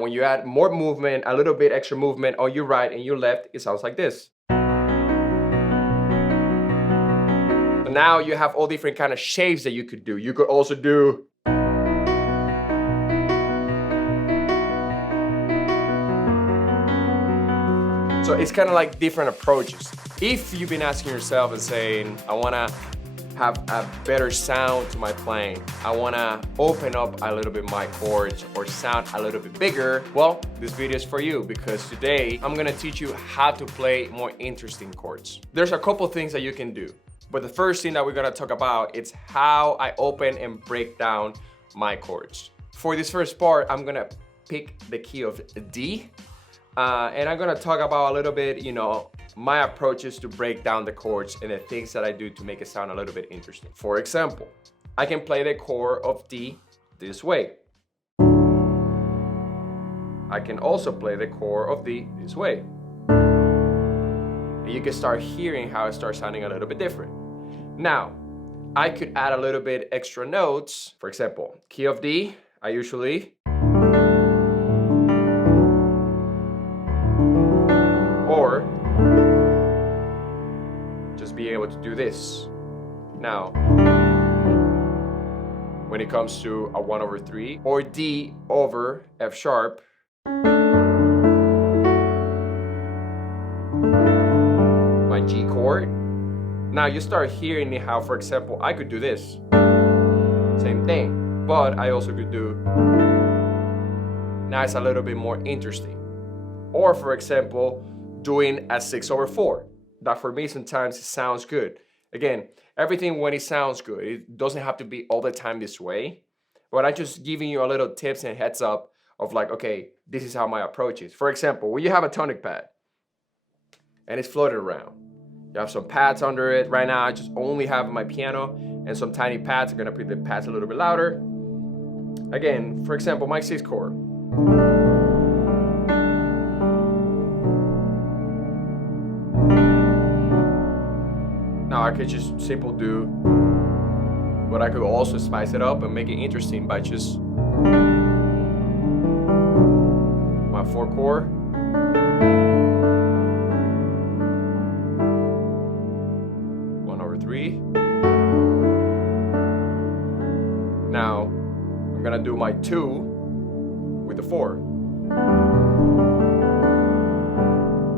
When you add more movement, a little bit extra movement on your right and your left, it sounds like this. So now you have all different kind of shapes that you could do. You could also do. So it's kind of like different approaches. If you've been asking yourself and saying, I want to have a better sound to my playing, I want to open up a little bit my chords or sound a little bit bigger, well, this video is for you, because today I'm going to teach you how to play more interesting chords. There's a couple things that you can do, but the first thing that we're going to talk about is how I open and break down my chords. For this first part, I'm going to pick the key of D. And I'm gonna talk about a little bit, my approaches to break down the chords and the things that I do to make it sound a little bit interesting. For example, I can play the chord of D this way. I can also play the chord of D this way. And you can start hearing how it starts sounding a little bit different. Now, I could add a little bit extra notes. For example, key of D, I usually or just being able to do this. Now, when it comes to a 1/3 or D over F sharp, my G chord, now you start hearing how, for example, I could do this. Same thing, but I also could do, now it's a little bit more interesting. Or for example, doing a 6/4. That for me sometimes it sounds good. Again, everything when it sounds good, it doesn't have to be all the time this way, but I'm just giving you a little tips and heads up of like, okay, this is how my approach is. For example, when you have a tonic pad and it's floated around, you have some pads under it. Right now I just only have my piano and some tiny pads. I'm gonna put the pads a little bit louder. Again, for example, my 6 chord. Now I could just simply do, but I could also spice it up and make it interesting by just my 4 chord. Now I'm gonna do my 2 with the 4.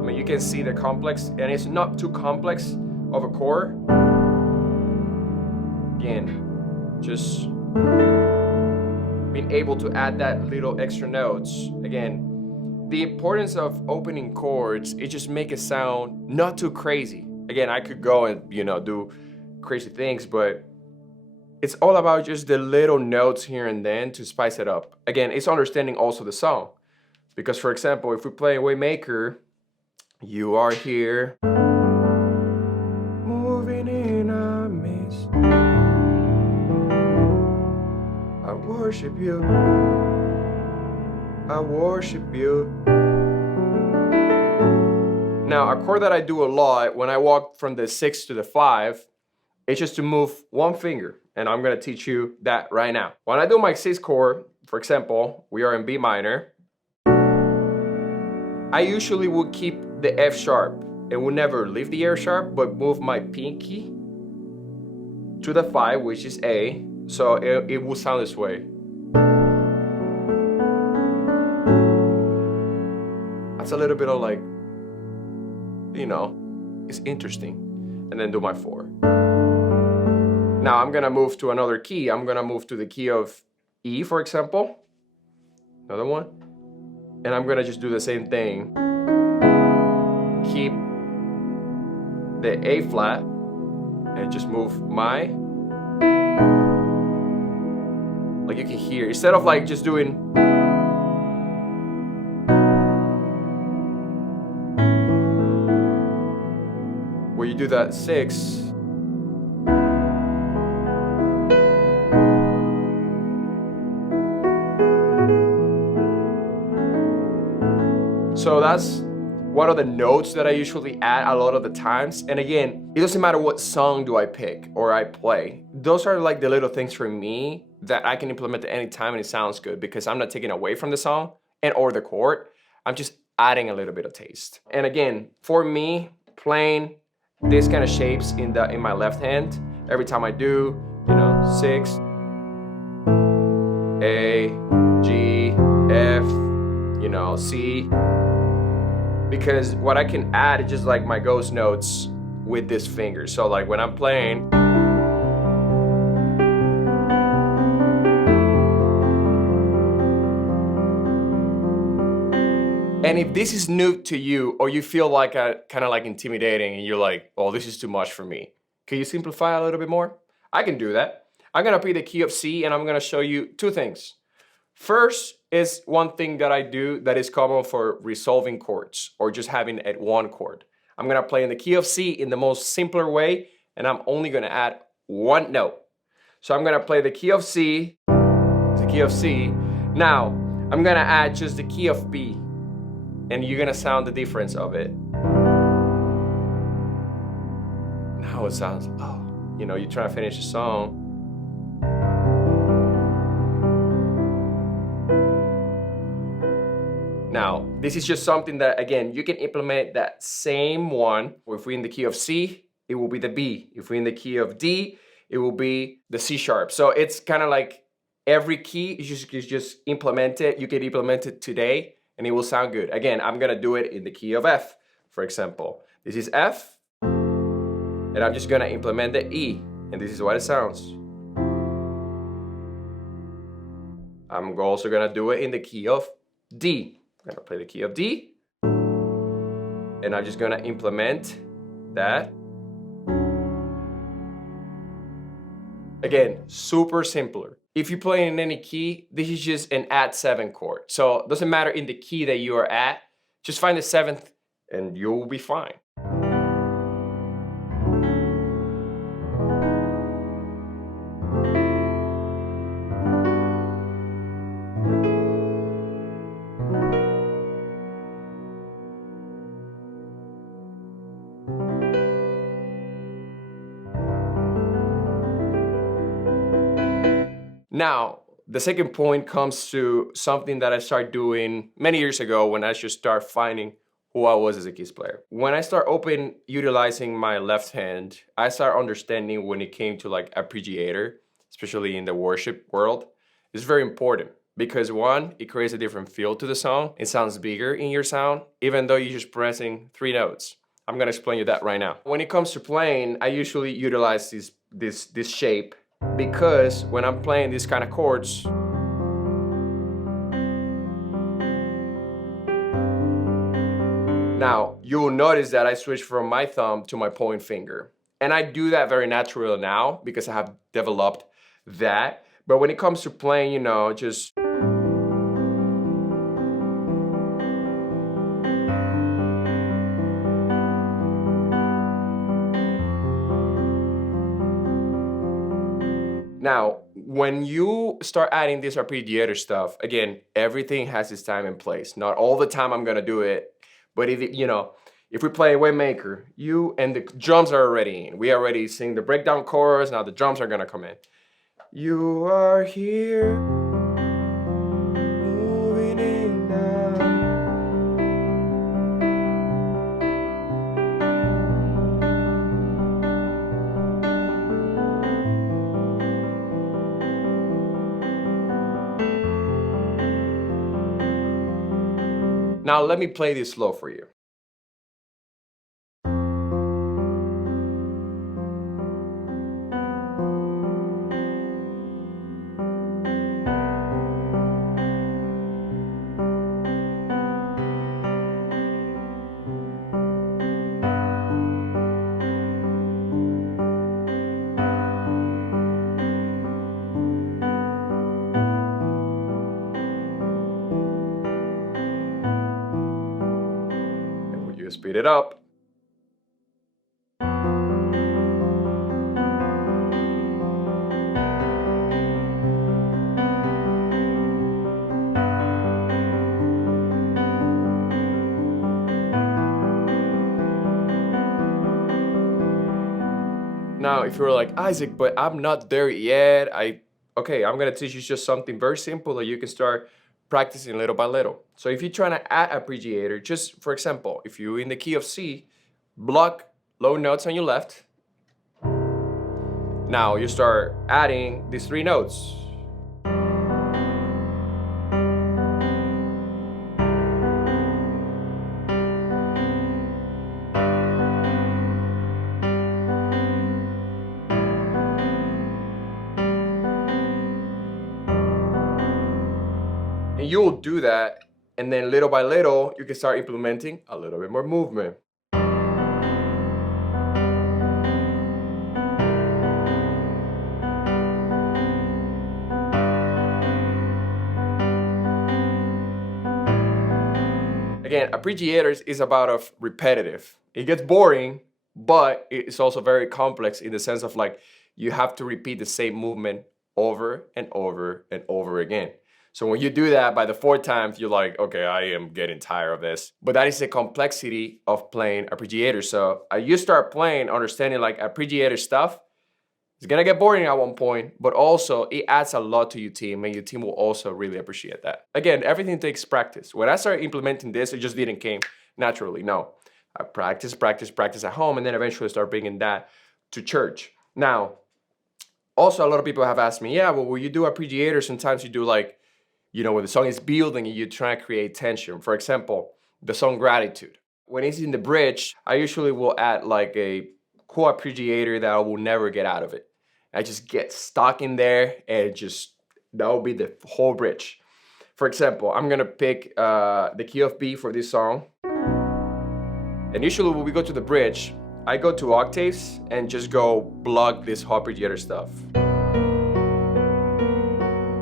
I mean, you can see the complex, and it's not too complex of a chord. Again, just being able to add that little extra notes. Again, the importance of opening chords, it just make it sound not too crazy. Again, I could go and do crazy things, but it's all about just the little notes here and then to spice it up. Again, it's understanding also the song, because for example, if we play Waymaker, you are here moving in a mist, I worship you, I worship you. Now, a chord that I do a lot when I walk from the 6 to the 5, it's just to move one finger, and I'm gonna teach you that right now. When I do my 6 chord, for example, we are in B minor, I usually would keep the F sharp and would never leave the F sharp, but move my pinky to the 5, which is A, so it will sound this way. That's a little bit of like, it's interesting. And then do my 4. Now I'm gonna move to another key. I'm gonna move to the key of E, for example. Another one. And I'm gonna just do the same thing. Keep the A flat and just move my, like you can hear, instead of like just doing, where you do that 6, so that's one of the notes that I usually add a lot of the times. And again, it doesn't matter what song do I pick or I play. Those are like the little things for me that I can implement at any time and it sounds good, because I'm not taking away from the song. and or the chord. I'm just adding a little bit of taste. And again, for me, playing this kind of shapes in my left hand, every time I do, you know, 6, A, G, F, you know, C, because what I can add is just like my ghost notes with this finger. So like when I'm playing, and if this is new to you, or you feel like kind of like intimidating and you're like, oh, this is too much for me, can you simplify a little bit more? I can do that. I'm gonna play the key of C and I'm gonna show you two things. First is one thing that I do that is common for resolving chords or just having at one chord. I'm gonna play in the key of C in the most simpler way, and I'm only gonna add one note. So I'm gonna play the key of C, the key of C. Now, I'm gonna add just the key of B, and you're gonna sound the difference of it. Now it sounds, oh, you know, you're trying to finish a song. Now, this is just something that, again, you can implement that same one. If we're in the key of C, it will be the B. If we're in the key of D, it will be the C sharp. So it's kind of like every key is just implement it. You can implement it today and it will sound good. Again, I'm gonna do it in the key of F, for example. This is F, and I'm just gonna implement the E, and this is what it sounds. I'm also gonna do it in the key of D. I'm gonna play the key of D, and I'm just gonna implement that. Again, super simpler. If you play in any key, this is just an add 7 chord. So it doesn't matter in the key that you are at, just find the 7th and you'll be fine. Now, the second point comes to something that I started doing many years ago when I just start finding who I was as a keys player. When I start utilizing my left hand, I start understanding when it came to like arpeggiator, especially in the worship world, it's very important because one, it creates a different feel to the song. It sounds bigger in your sound, even though you're just pressing 3 notes. I'm gonna explain you that right now. When it comes to playing, I usually utilize this shape because when I'm playing these kind of chords, now you'll notice that I switch from my thumb to my point finger. And I do that very naturally now because I have developed that. But when it comes to playing, you know, just now, when you start adding this arpeggiator stuff, again, everything has its time and place. Not all the time I'm gonna do it, but if you know, if we play Waymaker, you and the drums are already in. We already sing the breakdown chorus. Now the drums are gonna come in. You are here, moving in now. Now let me play this slow for you. Speed it up. Now, if you're like, Isaac, but I'm not there yet, okay, I'm gonna teach you just something very simple that you can start practicing little by little. So if you're trying to add arpeggiator, just for example, if you're in the key of C, block low notes on your left. Now you start adding these 3 notes. And you will do that, and then little by little, you can start implementing a little bit more movement. Again, arpeggiators is about of repetitive. It gets boring, but it's also very complex in the sense of like, you have to repeat the same movement over and over and over again. So when you do that by the 4th time, you're like, okay, I am getting tired of this. But that is the complexity of playing arpeggiator. So you start playing, understanding like arpeggiator stuff, it's gonna get boring at one point, but also it adds a lot to your team, and your team will also really appreciate that. Again, everything takes practice. When I started implementing this, it just didn't came naturally. No, I practice at home, and then eventually start bringing that to church. Now, also a lot of people have asked me, yeah, well, when you do arpeggiator, sometimes you do like, you know, when the song is building and you try to create tension. For example, the song Gratitude. When it's in the bridge, I usually will add like a cool arpeggiator that I will never get out of it. I just get stuck in there, and just, that will be the whole bridge. For example, I'm gonna pick the key of B for this song. And usually when we go to the bridge, I go to octaves and just go block this arpeggiator stuff.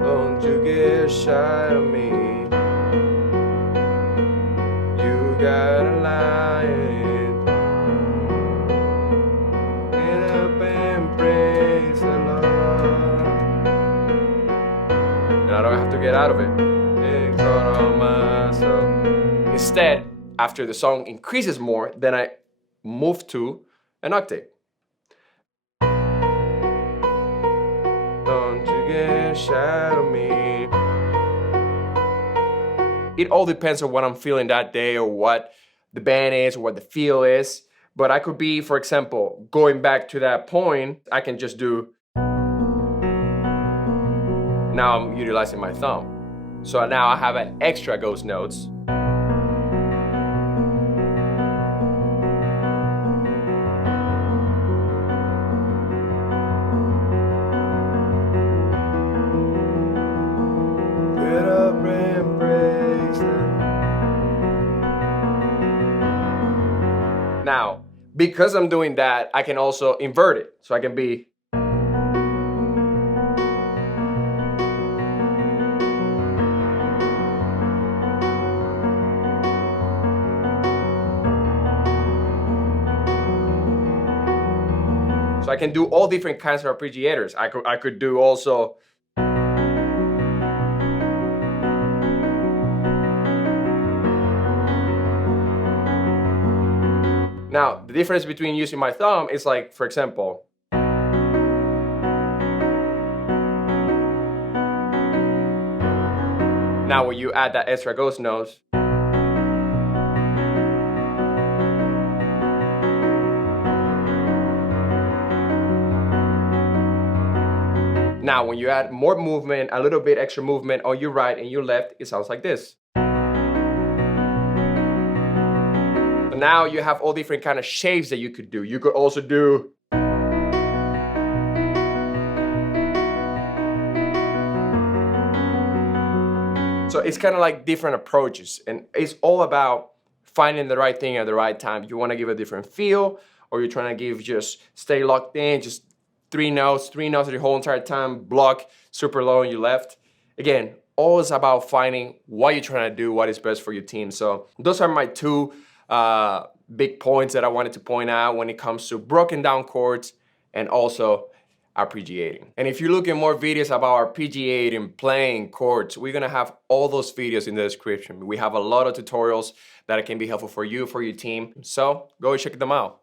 Don't you get shy of me, you gotta lie. Get up and praise the Lord. And I don't have to get out of it. Instead, after the song increases more, then I move to an octave. Don't you get shy of me. It all depends on what I'm feeling that day, or what the band is, or what the feel is. But I could be, for example, going back to that point, I can just do. Now I'm utilizing my thumb. So now I have an extra ghost notes. Get up and praise them. Now, because I'm doing that, I can also invert it. So I can be. So I can do all different kinds of arpeggiators. I could do also. Now, the difference between using my thumb is like, for example, now when you add that extra ghost notes, now when you add more movement, a little bit extra movement on your right and your left, it sounds like this. So now you have all different kind of shapes that you could do. You could also do. So it's kind of like different approaches, and it's all about finding the right thing at the right time. You want to give a different feel, or you're trying to give just stay locked in, just three notes the whole entire time, block super low on your left. Again, always about finding what you're trying to do, what is best for your team. So those are my two big points that I wanted to point out when it comes to broken down chords and also arpeggiating. And if you're looking more videos about arpeggiating, playing chords, we're gonna have all those videos in the description. We have a lot of tutorials that can be helpful for you, for your team. So go check them out.